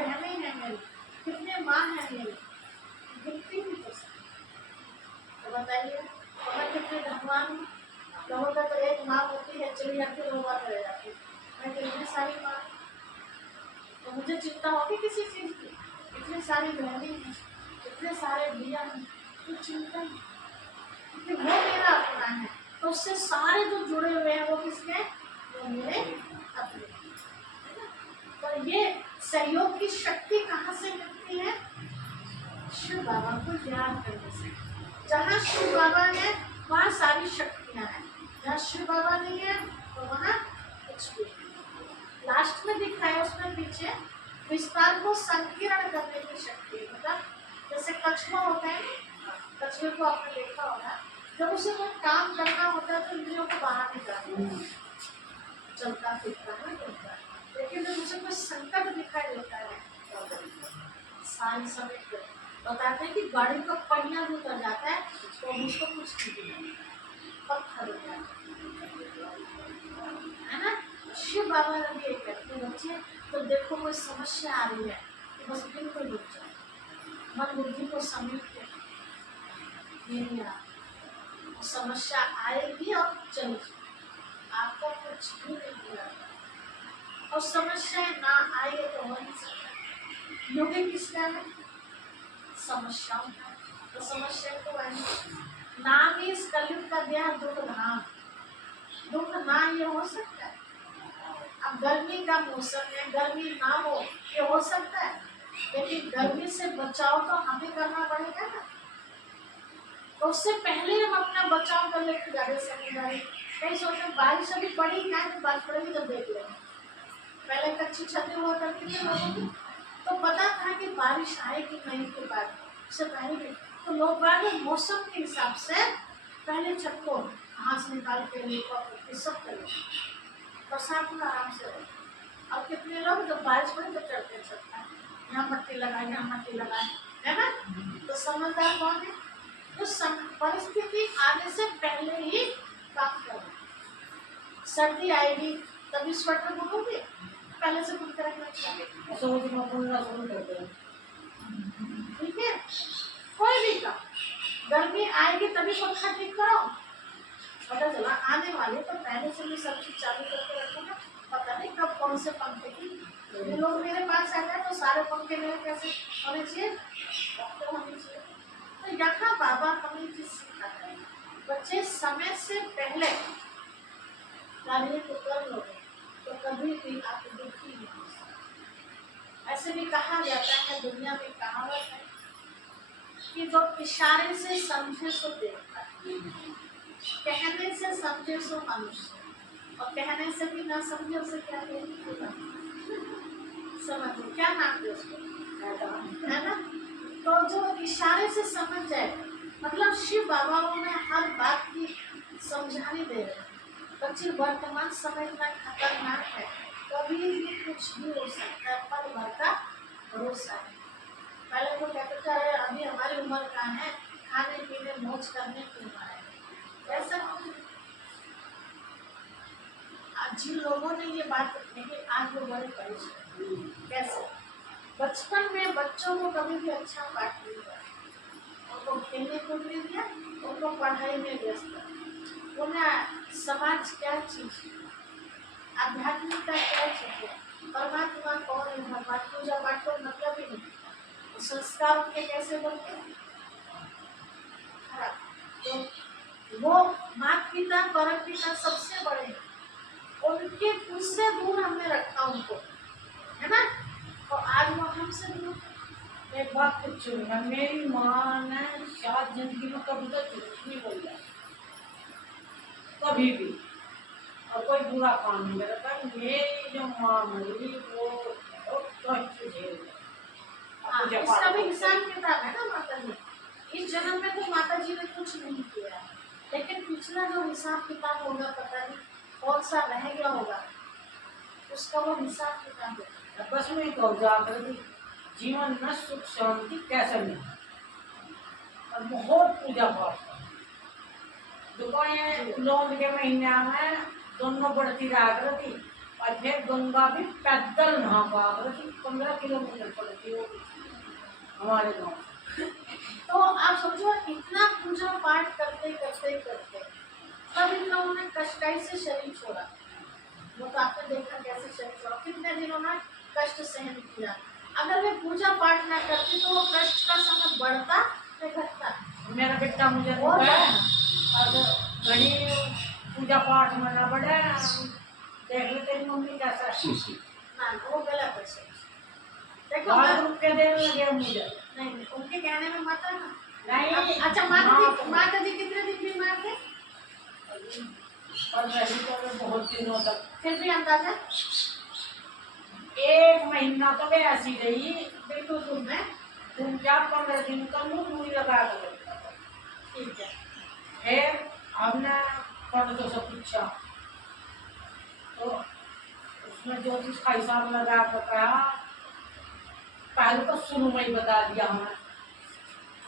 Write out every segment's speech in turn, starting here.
बहनें हैं मेरी, कितने माँ हैं मेरी, गिनती भी तो सकती। तो बताइए तो मैं कितने धनवान हूँ। लोगों का तो एक माँ होती है, चलिए फिर रोवा रह जाती है, मैं कितनी सारी माँ। तो मुझे चिंता होगी किसी चीज़ की, इतनी सारी बहनें हैं, इतने सारे भैया हैं, तो चिंता नहीं, क्योंकि वो मेरा अपना है। तो उससे सारे जो जुड़े हुए हैं वो किसके, वो मेरे अपने। तो ये सहयोग की शक्ति कहाँ से मिलती है, शिव बाबा को याद करने से। जहाँ शिव बाबा है वहाँ सारी शक्तियाँ हैं, जहाँ शिव बाबा नहीं है तो वहाँ कुछ भी नहीं। लास्ट में दिखा है उसमें पीछे विस्तार को संकीर्ण करने की शक्ति, मतलब जैसे कछुआ होता है, कछुए को आपने देखा होगा, जब उसे कोई काम करना होता है तो इंद्रियों को बाहर निकालता है, चलता फिरता है चलता है, लेकिन जब उसे कोई संकट दिखाई देता है सारी समेट कर बताते हैं कि गाड़ी का पहिया भी उतर जाता है तो उसको कुछ नहीं पत्थर हो जाता है ना। शिव बाबा ने भी एक कहते बच्चे, तो देखो कोई समस्या आ रही है तो बस बिल्कुल रुक जाओ, मन बुद्धि को समेट के मेरी समस्या आएगी और चली आपको कुछ भी नहीं आता, और समस्याएं ना आए तो हो नहीं सकता। योगी किसका है, समस्याओं का, तो समस्या को नाम ही इस कलयुग का दिया दुख धाम, दुख ना ये हो सकता है। अब गर्मी का मौसम है, गर्मी ना हो ये हो सकता है, लेकिन गर्मी से बचाव तो हमें करना पड़ेगा ना। तो उससे पहले हम अपना बचाव कर लेते गाड़ी समझदारी, कहीं सोचते बारिश अभी पड़ी है तो बारिश पड़ेगी तो देख लेंगे। पहले कच्ची छतरी हुआ करती थी लोगों की, तो पता था कि बारिश आएगी नहीं के बाद, उससे पहले तो लोग बाग मौसम के हिसाब से पहले छत को घास निकाल के सब कर बरसात में आराम से रहे। अब कितने लोग जब बारिश पड़े तो चढ़ते छत पर, यहाँ मट्टी लगाए यहाँ मट्टी लगाए, है ना। तो समझदार कौन है, तो परिस्थिति आने से पहले ही काम करो। सर्दी आएगी तभी स्वेटर बुनोगे, पहले से बुन कर रखना चाहिए, ठीक है। कोई भी काम, गर्मी आएगी तभी पंखा ठीक करो, पता चला आने वाले तो पहले से भी सब चीज चालू करके रखो ना, पता नहीं कब कौन से पंखे की लोग मेरे पास आ गए तो सारे पंखे मेरे कैसे होने चाहिए, तो होने चाहिए। तो यहाँ बाबा हमें चीज सिखाता है, बच्चे समय से पहले कार्य को कर लोगे तो कभी भी आप दुखी नहीं हो सकते। ऐसे भी कहा जाता है, दुनिया में कहावत है कि जो इशारे से समझे सो देवता, कहने से समझे सो मनुष्य, और कहने से भी ना समझे उसे क्या समझो, क्या नाम दे उसको, है ना। तो जो इशारे से समझ जाए, मतलब शिव बाबा में हर बात की समझाने दे रहे हैं। बच्चे वर्तमान समय इतना खतरनाक है, कभी भी कुछ भी हो सकता है, पल भर का भरोसा है। पहले तो कहते थे अरे अभी हमारी उम्र का है, खाने पीने मौज करने की उम्र है, ऐसा जिन लोगों ने ये बात नहीं, आज वो बड़े परेशान। कैसे बचपन में बच्चों को कभी भी अच्छा पाठ नहीं दिया, उनको खेलने को नहीं दिया, उनको पढ़ाई में व्यस्त, उन्हें समाज क्या चीज, आध्यात्मिकता क्या चीज है, परमात्मा कौन है, भगवान पूजा पाठ को मतलब ही नहीं, संस्कार उनके कैसे बनते हैं खराब। तो वो माता पिता परम पिता सबसे बड़े हैं, उनके उससे दूर हमने रखा उनको, है ना। और आज वो हमसे दूर। एक बात कुछ है, मेरी माँ ने शायद जिंदगी में कभी तक झूठ नहीं बोला, कभी भी, और कोई बुरा काम नहीं करता। मेरी जो माँ मरी वो कष्ट झेल, इसका भी हिसाब किताब है ना माता जी। इस जन्म में तो माता जी ने कुछ नहीं किया, लेकिन पिछला जो हिसाब किताब होगा पता नहीं कौन सा रह गया होगा, उसका वो हिसाब किताब है। बस में तो जाकर जीवन में सुख शांति कैसे मिले, और बहुत पूजा पाठ दुकानें लोन के महीने में दोनों बढ़ती रहा करती, और फिर गंगा भी पैदल नहा पा 15 किलोमीटर पड़ती है हमारे गाँव से। तो आप सोचो इतना पूजा पाठ करते करते करते तब इन लोगों ने कष्टाई से शरीर छोड़ा। वो तो आपने देखा कैसे शरीर छोड़ा, कितने दिन उन्होंने कष्ट सहन किया। अगर वे पूजा पाठ ना करती तो वो कष्ट का समय बढ़ता या घटता? मेरा बेटा मुझे और अगर घड़ी पूजा पाठ में ना बढ़े देख ले तेरी मम्मी कैसा है ना वो गलत है सोच। देखो लाख रुपये देने लगे मुझे। नहीं उनके कहने में मत है ना। नहीं अच्छा माता जी कितने दिन बीमार थे? और रही तो बहुत दिनों तक, फिर भी अंदाजा 1 महीना तो वे ऐसी रही। बिल्कुल तुम है। तुम क्या 15 दिन का मुँह लगा कर। ठीक है। फिर हमने पंडितों से पूछा तो उसमें ज्योतिष का हिसाब लगा कर कहा, पहले तो शुरू में ही बता दिया हमें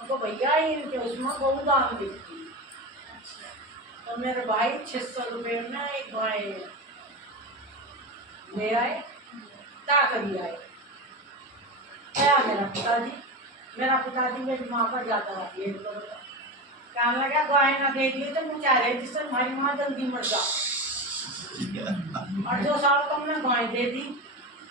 तो भैया इनके उसमें गौदान देती। तो मेरे भाई 600 रुपये में एक गाय ले आए, ताकरी आए। क्या मेरा पिताजी मेरी माँ पर जाता रहा ये कहने लगा गाय ना दे दिए तो मुझे रहे जिससे हमारी माँ जल्दी मर जा। और जो साल तुमने गाय दे दी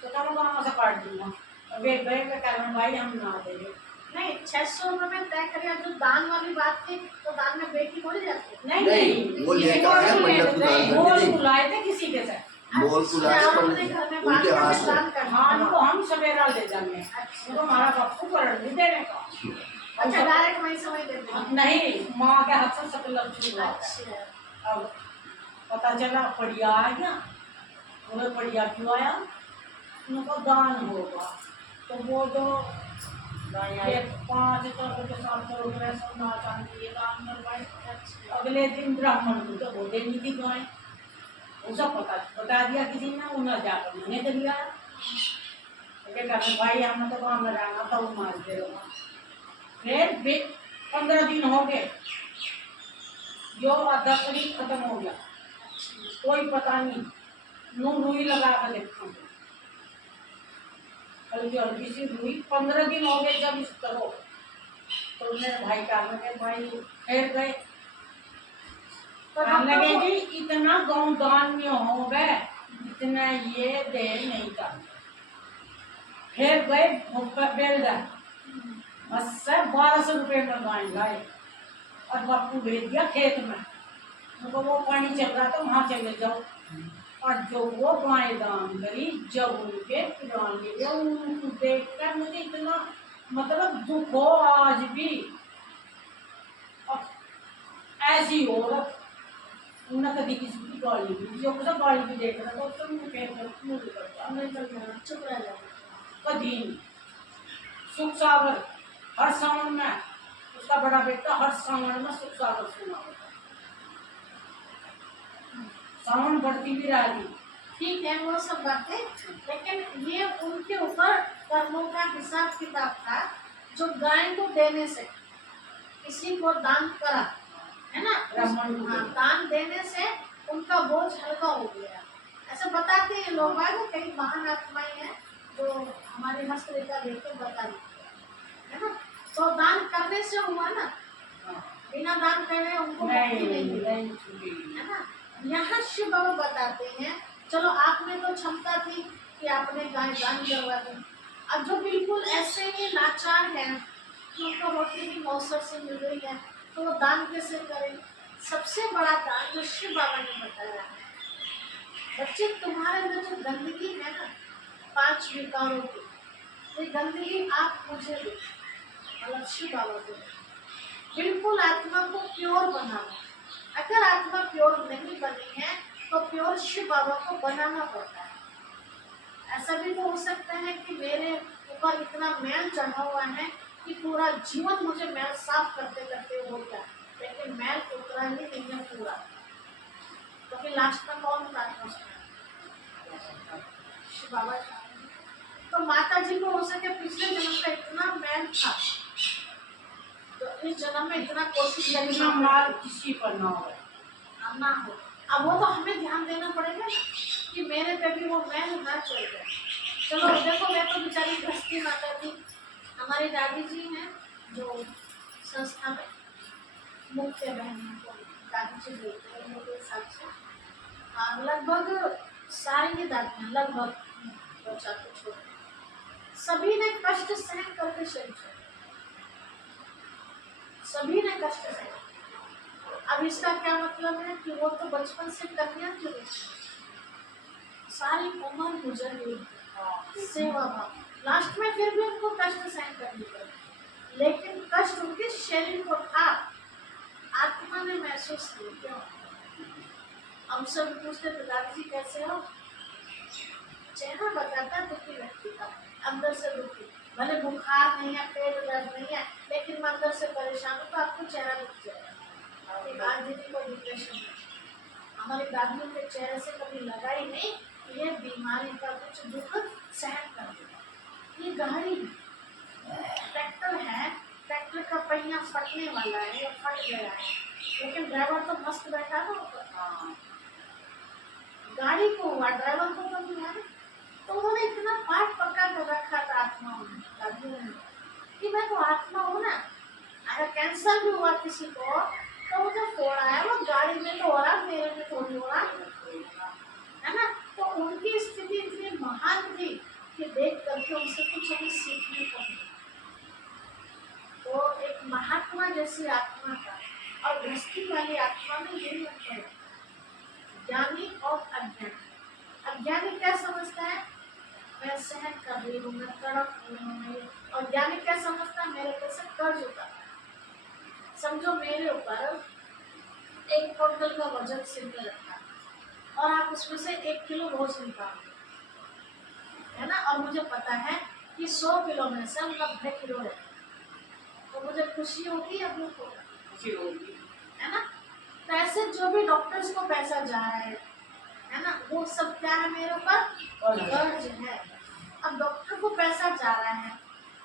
तो तुम गाँव से काट दूंगा। वे गए कहना भाई हम ना देंगे। नहीं 600 रुपये में तय करिए। जो दान वाली बात थी तो दान में बेटी बोली जाती है। नहीं वो लेकर आए मंडप को दान बोल करने बुलाए थे किसी के साथ बोल बुलाए अपने घर में बात उनके हाथ करके से दान करना। हाँ उनको हम सवेरा ले जाएंगे। अच्छा। उनको हमारा बापू पर नहीं देने का। अच्छा डायरेक्ट वहीं समय देते हैं। नहीं माँ के हाथ से सकल लक्ष्मी बुलाता है। अच्छा अब पता चला पड़िया आ गया। उन्हें पड़िया क्यों आया? उनको दान होगा तो वो जो ये 5 के 7 रुपये सोना चांदी ये दान करवाए। अगले दिन ब्राह्मण को तो वो देनी थी गाय। वो सब बता दिया किसी ने, उन्हें जाकर मैंने कर लिया। कहते भाई हमें तो काम में रहना था वो मार दे रहा। फिर 15 दिन हो गए जो आधा शरीर खत्म हो गया, कोई पता नहीं। नून रुई लगा कर देखा हल्की हल्की सी रुई। 15 दिन हो गए जब इस करो तो मेरे भाई कहने भाई फिर गए कहने लगे जी इतना गौ दान में हो गए इतना ये दे नहीं था। फिर गए बेल गए बस 1200 रुपये में गाय लाए और बापू भेज दिया खेत में। उनको वो पानी चल रहा था वहाँ चले जाओ। और जो वो गाय दान करी जब उनके पुराने गए उनको देख कर मुझे इतना मतलब दुख हो आज भी। ऐसी औरत उन्हें कभी किसी की गाली भी जो कुछ गाली भी देख रहा था तो मुझे चुप रह जाओ। कभी सुख सागर हर सावन में उसका बड़ा बेटा हर सावन में सुख सागर सुना होता। सावन बढ़ती भी रहेगी। ठीक है वो सब बातें, लेकिन ये उनके ऊपर कर्मों का हिसाब किताब था। जो गाय को देने से किसी को दान करा है ना, हाँ, दान देने से उनका बोझ हल्का हो गया। ऐसा बताते हैं लोग बाग, कई महान आत्माएं हैं जो हमारी हस्तरेखा देखते बता है ना। तो दान करने से हुआ ना, बिना दान करे उनको मुक्ति नहीं मिली है ना। यहाँ शिव बाबा बताते हैं चलो आप में तो क्षमता थी कि आपने गाय दान करवा दी। अब जो बिल्कुल ऐसे ही लाचार हैं कि उनको रोटी की मौसर से मिल रही है तो वो दान कैसे करें? सबसे बड़ा दान जो शिव बाबा ने बताया है, बच्चे तुम्हारे अंदर जो गंदगी है ना 5 विकारों की, ये गंदगी आप मुझे दो, मतलब शिव बाबा को बिल्कुल आत्मा को प्योर बनाना। अगर आत्मा प्योर नहीं बनी है तो प्योर शिव बाबा को बनाना पड़ता है। ऐसा भी तो हो सकता है कि मेरे ऊपर इतना मैल चढ़ा हुआ है कि पूरा जीवन मुझे मैल साफ करते करते हो गया, लेकिन मैल उतरा ही नहीं है पूरा, तो फिर लास्ट में कौन उतारना उसमें? शिव बाबा। तो माता जी को हो सके पिछले जन्म का इतना मैल था तो इस जन्म में इतना कोशिश करना माल किसी पर ना हो ना हो। अब वो तो हमें ध्यान देना पड़ेगा ना। कि मेरे पे भी वो महल ना चल जाए। चलो देखो, मैं तो बेचारी गृहस्थी माता थी। हमारी दादी जी हैं जो संस्था में मुख्य बहन को दादी जी बोलते हैं मेरे हिसाब से। हाँ, लगभग सारी ही दादियाँ लगभग दो चार को छोड़ सभी ने कष्ट सहन करके शरीर छोड़ा। सभी ने कष्ट सहन। अब इसका क्या मतलब है कि वो तो बचपन से कन्या थी, सारी उम्र गुजर गई सेवा भाव, लास्ट में फिर भी उनको कष्ट सहन करनी पड़ी, लेकिन कष्ट उनके शरीर को था, आत्मा ने महसूस नहीं किया। हम सब पूछते थे दादी जी कैसे हो, चेहरा बताता दुखी व्यक्ति का, अंदर से दुखी, भले बुखार नहीं है, पेट दर्द नहीं है, लेकिन मैं अंदर से परेशान हूँ, तो आपको चेहरा दिख जाएगा। आज दीदी को डिप्रेशन है, हमारी दादियों के चेहरे से कभी लगा ही नहीं कि ये बीमारी का कुछ दुख सहन कर देगा। ये गहरी ट्रैक्टर है, ट्रैक्टर का पहिया फटने वाला है या फट गया है, लेकिन ड्राइवर तो मस्त बैठा ना ऊपर। गाड़ी को हुआ, ड्राइवर को तो नहीं है। तो उन्होंने इतना पाठ पका कर रखा था आत्मा में कि मैं तो आत्मा हूँ ना। अगर कैंसर भी हुआ किसी को तो मुझे फोड़ आया, वो गाड़ी में तो हो रहा, मेरे में थोड़ी हो रहा है ना। तो उनकी स्थिति इतनी महान थी कि देख करके उनसे कुछ हमें सीखने को मिला। तो एक महात्मा जैसी आत्मा का और गृहस्थी वाली आत्मा में यही अंतर है, ज्ञानी और अज्ञानी। अज्ञानी क्या समझता है, मैं सहन कर रही हूँ, मैं तड़प रही हूँ, और ज्ञानी क्या समझता है, मेरे पे से कर्ज उतार। समझो मेरे ऊपर 1 क्विंटल का वजन सिर में रखा और आप उसमें से 1 किलो बोझ निकाल है ना, और मुझे पता है कि 100 किलो में से 90 किलो है, तो मुझे खुशी होगी या दुख होगा? खुशी होगी, है ना। तो ऐसे जो भी डॉक्टर्स को पैसा जा रहा है ना, वो सब क्या है, मेरे ऊपर कर्ज है। अब डॉक्टर को पैसा जा रहा है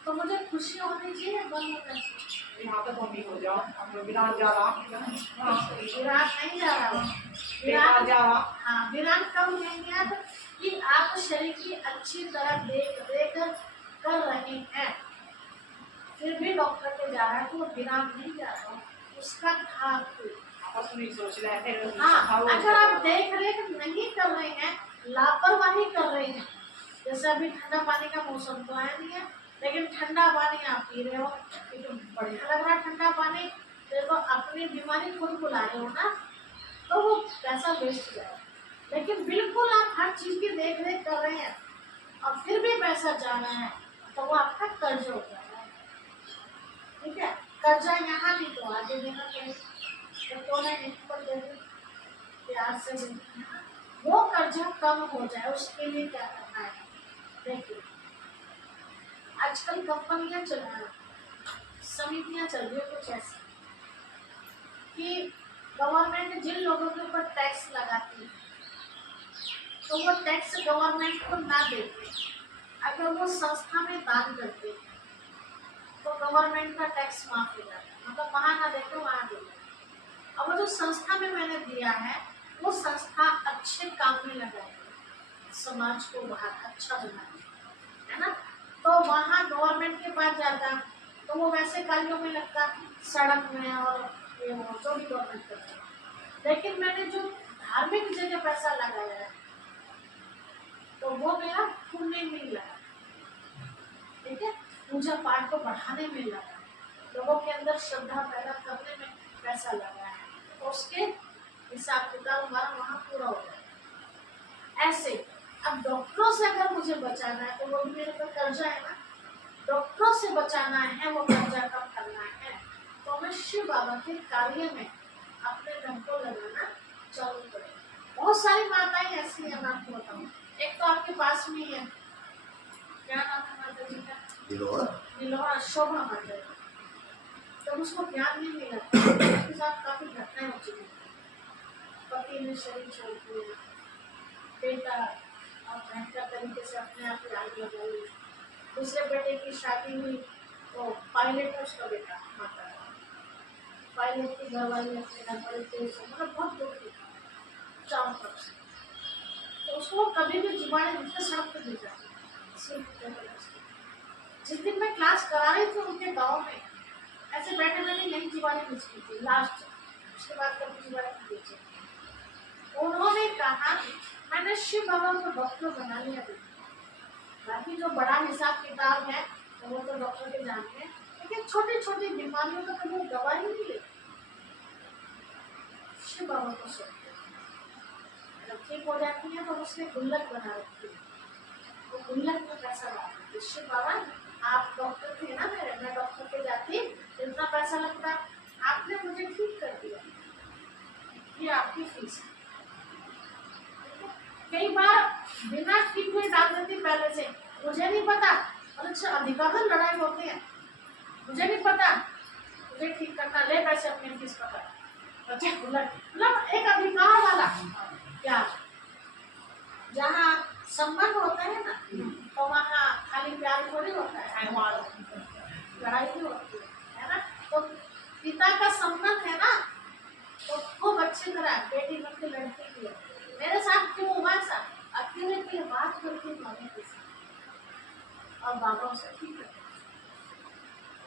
तो मुझे खुशी होनी चाहिए, गम होना चाहिए। यहाँ पे तुम भी हो जाओ, हम विराट जा रहा, विराट नहीं जा रहा, विराट जा रहा। हाँ, विराट कब लेंगे आप कि आप शरीर की अच्छी तरह देख रेख कर रहे हैं, फिर भी डॉक्टर के जा रहा है तो वो विराट नहीं जा रहा, उसका था आपस में सोच रहे थे। हाँ, अगर आप देख रेख नहीं कर रहे हैं, लापरवाही कर रहे हैं, जैसे अभी ठंडा पानी का मौसम तो आया नहीं है, लेकिन ठंडा पानी आप पी रहे हो, तो बढ़िया लग रहा है ठंडा पानी, देखो अपनी बीमारी खुद बुला रहे हो ना, तो वो पैसा वेस्ट जाए। लेकिन बिल्कुल आप हर चीज की देख रेख कर रहे हैं और फिर भी पैसा जा रहा है, तो वो आपका कर्ज होता है। ठीक है, कर्जा यहाँ नहीं तो आगे देना पड़ेगा, तो नहीं पर प्यार से देना, वो कर्जा कम हो जाए, उसके लिए क्या करना है। देखिए आजकल कंपनियां चल रही हैं, समितियां चल रही है कुछ ऐसी कि गवर्नमेंट जिन लोगों के ऊपर टैक्स लगाती है तो वो टैक्स गवर्नमेंट को ना देते, अगर वो संस्था में दान करते तो गवर्नमेंट का टैक्स माफ हो जाता है, मतलब वहाँ ना देते वहाँ देते। अब वो जो संस्था में मैंने दिया है वो संस्था अच्छे काम में लगाएगी, समाज को बाहर अच्छा बनाएगी, है ना। तो वहाँ गवर्नमेंट के पास जाता तो वो वैसे कार्यों में लगता, सड़क में और ये वो जो भी गवर्नमेंट करता है। लेकिन मैंने जो धार्मिक जगह पैसा लगाया है तो वो मेरा पुण्य में लगा, ठीक है, पूजा पाठ को बढ़ाने में लगा, लोगों के अंदर श्रद्धा पैदा करने में पैसा लगा है, तो उसके हिसाब किताब हमारा वहाँ पूरा हो जाए। ऐसे अब डॉक्टरों से अगर मुझे बचाना है तो वो भी मेरे पर कर्जा है ना, डॉक्टरों से बचाना है, वो कर्जा कम करना है, तो हमें शिव बाबा के कार्य में अपने धन को लगाना चालू करें। बहुत सारी माताएं ऐसी हैं, मैं आपको बताऊँ, एक तो आपके पास में ही है, क्या नाम है माता जी का, नीलोरा शोभा माता जी, तो उसको ज्ञान नहीं मिला, उसके साथ काफी घटनाएं हो चुकी, पति ने शरीर छोड़ दिया, बेटा और भयंकर तरीके से अपने आप को आग लगा ली, दूसरे बेटे की शादी हुई तो पायलट है उसका बेटा, माता पायलट की घरवाली अपने घर बड़े तेज, मतलब बहुत दुख थी चारों तरफ से। तो उसको कभी भी जुबान जितने सड़क पे नहीं जाती। जिस दिन मैं क्लास करा रही थी उनके गांव में ऐसे बैठे बैठे नई जुबानी मिलती थी लास्ट, उसके बाद कभी जुबानी नहीं बेची। उन्होंने कहा मैंने शिव बाबा को डॉक्टर बना लिया। बाकी जो बड़ा हिसाब किताब है तो वो तो डॉक्टर के जानते हैं, लेकिन छोटी छोटी बीमारियों का तो वो दवा ही नहीं ले। शिव बाबा को सोचते जब ठीक हो जाती है तो उसने गुल्लक बना रखी है, वो गुल्लक में पैसा डालते। शिव बाबा आप डॉक्टर थे ना मेरे, मैं डॉक्टर के जाती इतना पैसा लगता, आपने मुझे ठीक कर दिया, ये आपकी फीस है। कई बार बिना ठीक हुए डाल देती पहले से, मुझे नहीं पता, और अच्छा अधिकार लड़ाई होती है, मुझे नहीं पता, मुझे ठीक करना, ले पैसे अपनी फीस पकड़। अच्छा मतलब एक अधिकार वाला क्या, जहाँ संबंध होता है ना तो वहाँ खाली प्यार थोड़ी होता है, लड़ाई भी होती है ना। तो पिता का संबंध है ना, तो खूब अच्छी तरह बेटी बन के लड़की की मेरे साथ क्यों हुआ ऐसा, अकेले की बात करती मम्मी के साथ और बाबा से ठीक है,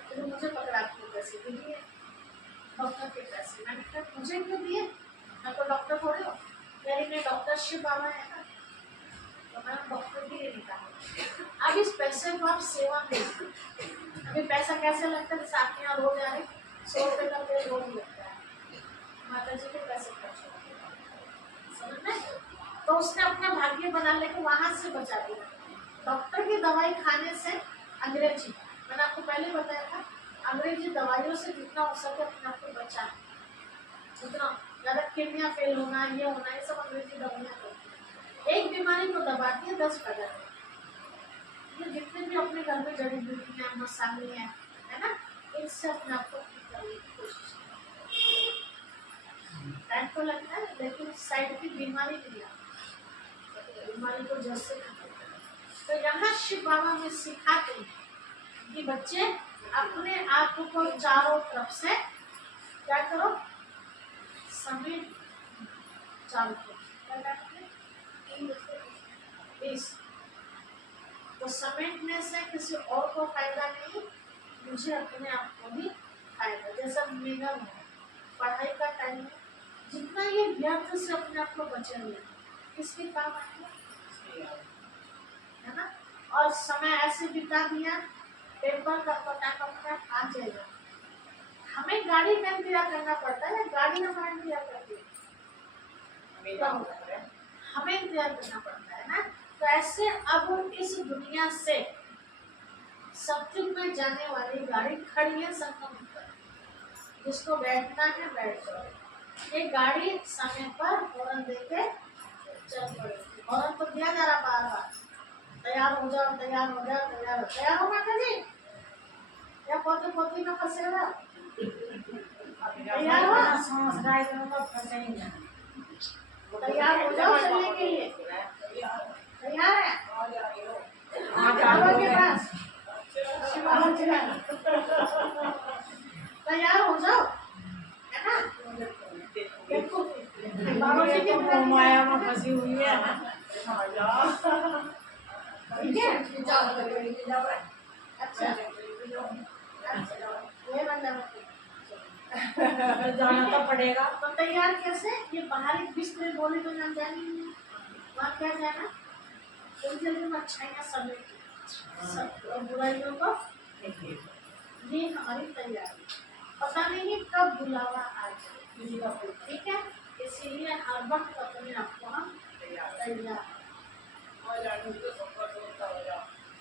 तो मुझे पकड़ा के पैसे भी दिए, डॉक्टर के पैसे मैंने कहा मुझे क्यों दिए, मैं तो डॉक्टर थोड़ी हूँ, मेरे डॉक्टर शिव बाबा है ना, तो मैंने डॉक्टर के लिए निकाला। अब इस पैसे को आप सेवा में, अभी पैसा कैसे लगता है, जैसे आपके यहाँ रोज आ रहे 100 रुपये का पेड़ रोज लगता है, माता जी के पैसे खर्च होते हैं, समझ में। तो उसने अपना भाग्य बना लेकर वहां से बचा दिया। डॉक्टर की दवाई खाने से अंग्रेजी, मैंने आपको पहले बताया था, अंग्रेजी दवाइयों से जितना हो सके अपने आप को बचाएं, जितना ज्यादा किडनियां फेल होना, ये होना, ये सब अंग्रेजी दवाइयां करती है। एक बीमारी को दबाती है 10 पैदा करती है। जितने भी अपने घर में जड़ी बूटियां मसाले हैं, है ना, इनसे अपने आप को ठीक करने की कोशिश करें। टाइम तो लगता है लेकिन साइड की बीमारी नहीं आती, बीमारी को जड़ से खत्म करें। तो यहाँ शिव बाबा में सिखाते हैं कि बच्चे अपने आप को चारों तरफ से क्या करो, समेट, चारों तरफ क्या करते हैं, इस तो समेटने से किसी और को फायदा नहीं, मुझे अपने आप को भी फायदा। जैसा मेरा पढ़ाई का टाइम है, जितना ये व्यर्थ से अपने आप को बचे हुए किसके काम आएगा, है ना। और समय ऐसे बिता दिया, पेपर का पता अपना आ जाएगा। हमें गाड़ी का इंतजार करना पड़ता है, गाड़ी हमारा इंतजार करती है, हमें इंतजार करना पड़ता है ना। तो ऐसे अब इस दुनिया से सत्युग में जाने वाली गाड़ी खड़ी है संगम पर, जिसको बैठना है बैठ जाओ। ये गाड़ी समय पर हॉर्न देके चल पड़ेगी, हॉर्न तो दिया जा रहा बार बार, तैयार हो जाओ तैयार हो जाओ तैयार हो, तैयार हो माता जी या पोते पोती में फंसेगा, तैयार हो, तैयार हो जाओ चलने के लिए, तैयार है बाबा के पास, तैयार हो जाओ, है ना। देखो बाबा जी की माया में फंसी हुई है, ठीक है। अच्छा ये मतलब जाना तो पड़ेगा। तो तैयार कैसे, ये बाहरी बिस्तर बोले तो जान जानी नहीं, वहाँ क्या जाना, जल्दी में अच्छाइयाँ सब और बुराइयों को, ये हमारी तैयारी, पता नहीं कब बुलावा आ जाए, ठीक है। इसीलिए हर वक्त अपने आप को हम तैयार,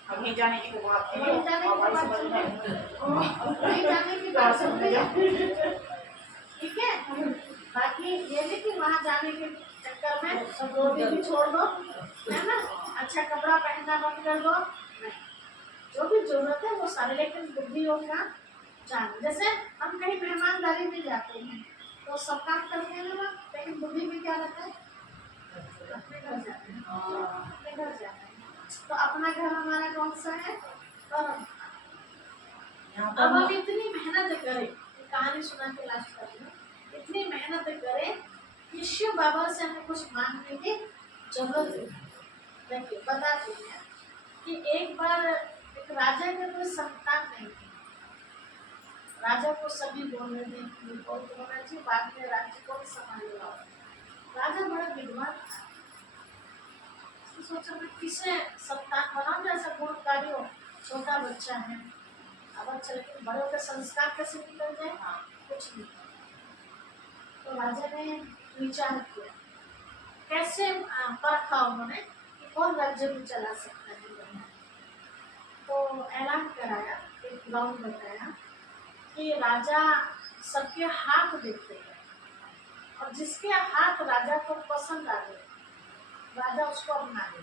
अभी जाने की तो बात नहीं जाने की बात चल रही है, नहीं जाने की बात चल रही है, ठीक है। बाकी ये नहीं कि वहाँ जाने के चक्कर में सब रोटी भी छोड़ दो, है ना, अच्छा कपड़ा पहनना बंद कर दो, नहीं, जो भी जरूरत है वो सारे, लेकिन बुद्धि होगा जान। जैसे हम कहीं मेहमानदारी में जाते हैं तो सब काम करते हैं ना, लेकिन बुद्धि में क्या रहता है, अपने घर जाते हैं, अपने घर जाते हैं। तो अपना घर हमारा कौन सा है, कर्म। अब हम इतनी मेहनत करें, कहानी सुना के लास्ट कर, इतनी मेहनत करें कि शिव बाबा से हमें कुछ मांगने की जरूरत है। देखिए बताती हैं कि एक बार एक राजा के कोई संतान नहीं थी। राजा को सभी बोल रहे थे कि बहुत होना चाहिए, बाद में राज्य को संभालेगा। राजा बड़ा विद्वान था। उसने सोचा मैं किसे संतान बनाऊं जैसा गुणकारी हो, छोटा बच्चा है। अब अच्छा लेकिन बड़ों के संस्कार कैसे निकल जाए, कुछ नहीं। तो राजा ने विचार किया, कैसे परखा उन्होंने कि कौन राज्य को चला सकता है। तो ऐलान कराया, एक ग्राउंड बताया कि राजा सबके हाथ देखते हैं और जिसके हाथ राजा को पसंद आ गए राजा उसको अपना ले।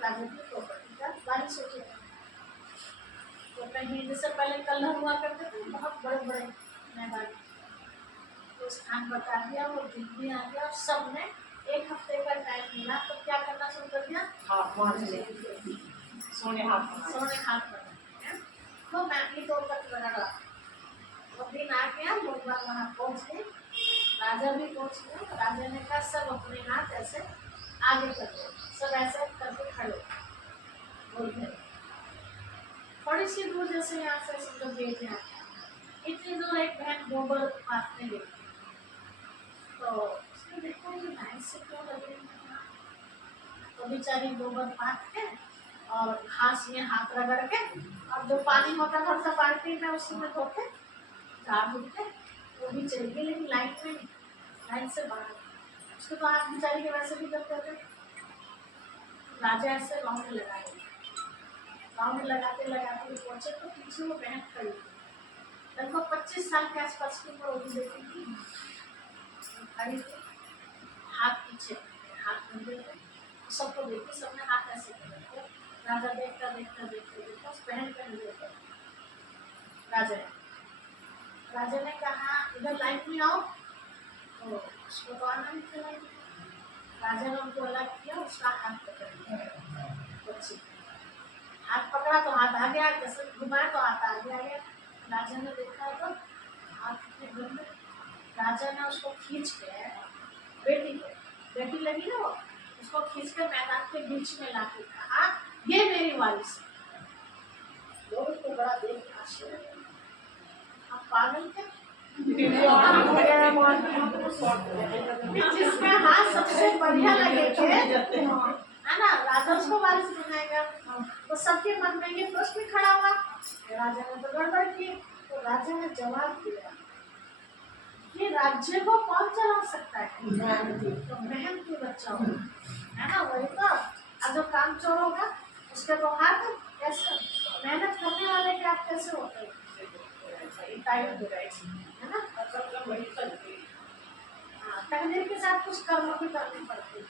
राजा की प्रॉपर्टी का बारिश हो जाए। तो कहीं जैसे पहले कलर हुआ करते थे बहुत बड़े बड़े मैदान, तो स्थान बता दिया, वो दिन भी आ गया और सबने एक हफ्ते का टाइम मिला। तो क्या करना शुरू कर दिया, सोने हाथ बनाए। तो मैं भी तो लगा वो दिन आ गया, लोग वहाँ पहुँच गए, राजा भी पहुँच गया। राजा ने कहा सब अपने हाथ ऐसे आगे कर दो, सब ऐसे करके खड़े बोल गए। थोड़ी सी दूर जैसे यहाँ से सब बेच यहाँ, इतनी दूर एक बहन गोबर मारने गई। तो उसने देखा ये भैंस से क्यों लगे, तो बेचारी गोबर पात के और घास में हाथ रगड़ के और जो पानी होता था सब बाल्टी में उसी में धोते झाड़ धुलते, वो भी चली गई लेकिन लाइन में नहीं, लाइन से बाहर। उसके तो हाथ बेचारी के वैसे भी करते थे। राजा ऐसे राउंड लगाए, राउंड लगाते लगाते पहुंचे तो पीछे वो बहन खड़ी थी। लगभग 25 साल के आसपास की वो भी देखी थी, खड़ी थी, हाथ पीछे, हाथ बंधे थे। सबको देखी, सबने हाथ ऐसे करे थे। राजा देखता देखता देखते देखते उस बहन पे नजर पड़ी। राजा ने कहा इधर लाइन में आओ, तो उसको तो आना नहीं था। राजा ने उनको अलग किया, उसका हाथ पकड़ लिया। बच्ची हाथ पकड़ा तो हाथ आ गया, जैसे घुमाया तो हाथ आगे आ गया। राजा ने देखा तो हाथ कितने गंदे। राजा ने उसको खींच के बेटी लगी ना वो, उसको खींच कर मैदान के बीच में ला के कहा ये मेरी वारिस है। लोग को बड़ा देख आश्चर्य, आप पागल थे, जिसका हाथ सबसे बढ़िया लगे थे है ना, राजा उसको वारिस बनाएगा। तो सबके मन में ये प्रश्न खड़ा हुआ, राजा ने तो गड़बड़ की। तो राजा ने जवाब दिया कि राज्य को कौन चला सकता है, तो मेहनती बच्चा हो, है ना। वही तो अब जो काम चोर होगा उसके तो हाथ कैसे, मेहनत करने वाले के हाथ कैसे होते हैं, है ना। तकदीर के साथ कुछ कर्म भी करने पड़ते हैं।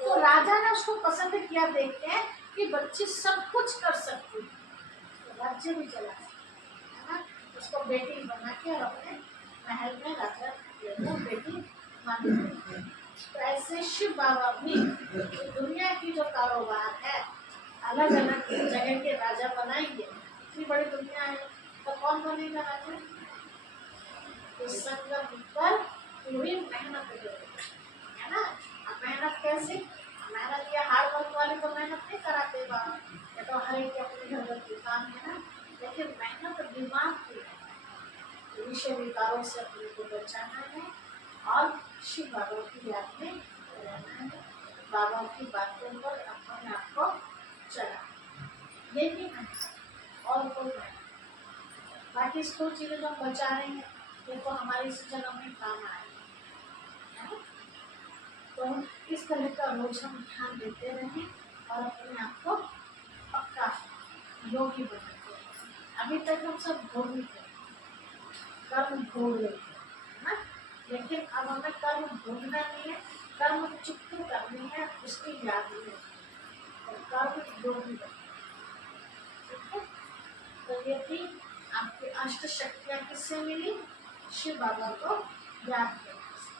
तो राजा ने उसको पसंद किया, देखते हैं कि बच्ची सब कुछ कर सकती है, तो राज्य भी चला सकती है ना। उसको बेटी बना के और अपने महल में राजा बेटी मान। तो ऐसे शिव बाबा भी दुनिया की जो कारोबार है अलग अलग जगह के राजा बनाएंगे। इतनी बड़ी दुनिया है तो कौन बनेगा राजा, तो संगम पर पूरी मेहनत है ना। अब मेहनत कैसे, मेहनत या हार्ड वर्क वाले तो मेहनत नहीं कराते बाबा, ये तो हर एक अपने घर की काम है ना। लेकिन मेहनत दिमाग की है, विषय विकारों से अपने को बचाना है और शिव बाबा की याद में रहना है, बाबा की बातों पर अपने आप को चला, ये भी मेहनत और कोई मेहनत। बाकी इसको चीज़ें जो हम बचा रहे हैं ये तो हमारे इस जन्म में काम आए, है ना। तो इस तरह का रोज हम ध्यान देते रहें और अपने आप को पक्का योगी बनाते हैं। अभी तक हम सब भोगी थे, कर्म भोग रहे थे, है ना। लेकिन अब हमें कर्म भोगना नहीं है, कर्म चुप्पू करनी है, उसकी याद नहीं है, और कर्म योगी बनना, ठीक है। तो ये थी आपकी अष्ट शक्तियाँ किससे मिली, शिव बाबा को याद करने से।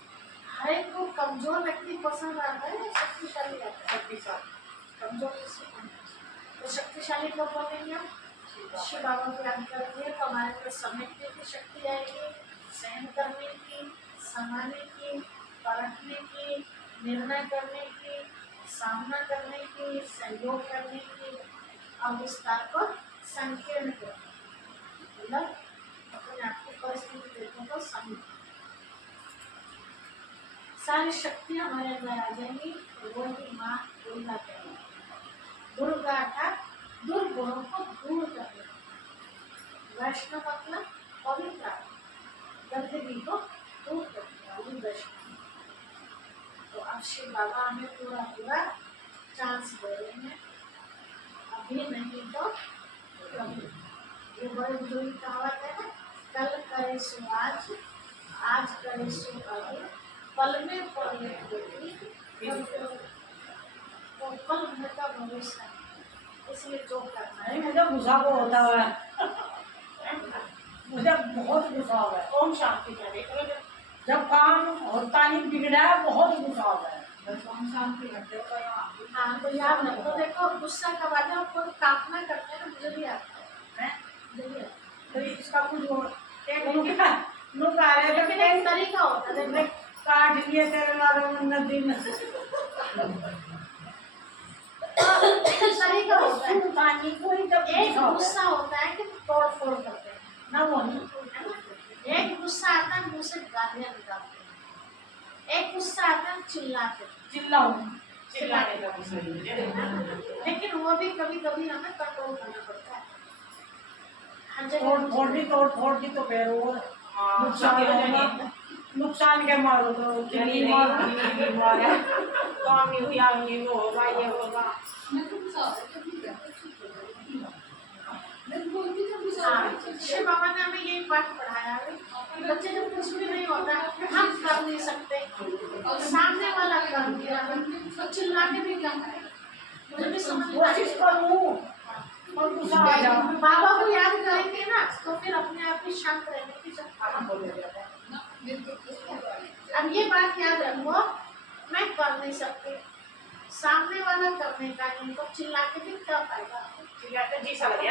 हर एक को कमजोर व्यक्ति पसंद आता है, शक्तिशाली आता है, शक्तिशाली कमजोर किसी को नहीं। तो शक्तिशाली को बोलेंगे हम शिव बाबा को याद करेंगे तो हमारे अंदर समझने की शक्ति आएगी, सहन करने की, संभालने की, परखने की, निर्णय करने की, सामना करने की, सहयोग करने की और विस्तार को संकीर्ण करने, मतलब अपने आप की परिस्थिति देखने को समझ, सारी शक्तियां हमारे अंदर आ जाएंगी। वो ही माँ दुर्गा कहेंगे। दुर्गा अर्थात दुर्गुणों को दूर करने, वैष्णव मतलब पवित्र, गंदगी को दूर करने वाली वैष्णव। तो अब शिव बाबा हमें पूरा पूरा चांस दे रहे हैं, अभी नहीं तो कभी। ये बड़े बुजुर्ग की कहावत है ना, कल करे सो आज, आज करे सो कल, पल में पड़े तो पल भर का भविष्य है। इसलिए जो करना है। नहीं, मुझे गुस्सा को होता हुआ है, मुझे बहुत गुस्सा हुआ है। ओम शांति करे, जब काम होता नहीं, बिगड़ा है, बहुत गुस्सा हुआ है। ओम शांति करते हो यहाँ। हाँ तो याद रखो, देखो गुस्सा कब आता है, आपको काटना करते हैं ना, मुझे भी आता है, मुझे भी आता है। तो इसका कुछ वो लेकिन नुका रहे थे, एक तरीका होता है, देखो काट लिए तेरे लाल नदी में तरीका होता है। पानी कोई जब एक गुस्सा होता है कि तोड़ फोड़ करते हैं ना, वो नहीं। एक गुस्सा आता है मुंह से गालियां निकालते हैं, एक गुस्सा आता है चिल्लाते हैं, चिल्लाऊं, चिल्लाने का गुस्सा नहीं है। लेकिन वो भी कभी कभी हमें कंट्रोल करना पड़ता है। हर तोड़ जगह फोड़ दी तो फिर वो नुकसान होगा। नुकसान के मारो तो नहीं बीमार है, काम नहीं हुआ, नहीं वो होगा, ये होगा। हाँ, शिव बाबा ने हमें यही पाठ पढ़ाया है कि बच्चे जब कुछ भी नहीं होता है, हम कर नहीं सकते और सामने वाला कर दिया तो चिल्ला के भी क्या करें, मुझे भी समझ में कोशिश करूँ और गुस्सा आ जाए। बाबा को याद करेंगे ना तो फिर अपने आप ही शांत रहने की शक्ति। अब ये बात याद रखो, मैं कर नहीं सकती, सामने वाला करने का नहीं, तो चिल्ला के भी क्या फायदा। चिल्लाते जी सा लगे।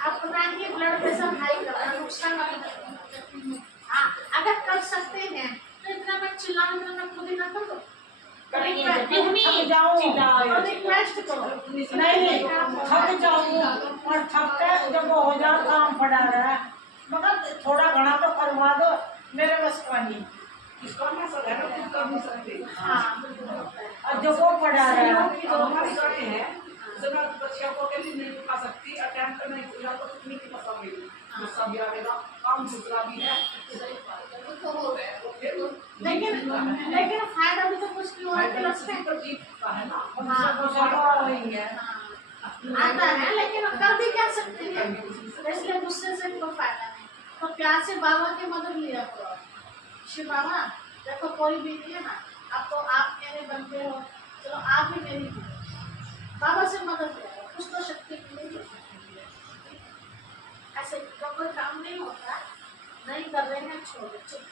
अपना ही ब्लड प्रेशर हाई करना नुकसान नहीं। हाँ, अगर कर सकते हैं तो इतना मैं चिल्लाने में मैं खुद ही ना करो, थक जाऊँ, रिक्वेस्ट करो। नहीं थक जाऊँ और थक के जब वो हो जाए, काम पड़ा रहा मगर थोड़ा घना तो करवा दो, मेरे बस का नहीं। इसको मैं सदा कुछ कर नहीं सकती। हाँ, और जो वो पड़ा रहा हमारी गाड़ी है, जब मैं बच्चियों को अकेली नहीं उठा सकती, अटेंड करने की या तो कितनी की पसंद मेरी, गुस्सा भी आएगा, काम दूसरा भी है। लेकिन फायदा भी तो कुछ नहीं हुआ कि लगता है। तो जीत का है ना। आता है लेकिन कर भी क्या सकते हैं, इसलिए गुस्से से कोई फायदा नहीं। तो प्यार से बाबा की मदद लिया करो। शिव बाबा देखो कोई भी नहीं है ना, अब तो आप मेरे बनते हो, चलो आप भी मेरी बाबा से मदद ले, कुछ तो शक्ति मिलेगी। ऐसे कोई काम नहीं होता, नहीं कर रहे हैं छोड़ो, चुप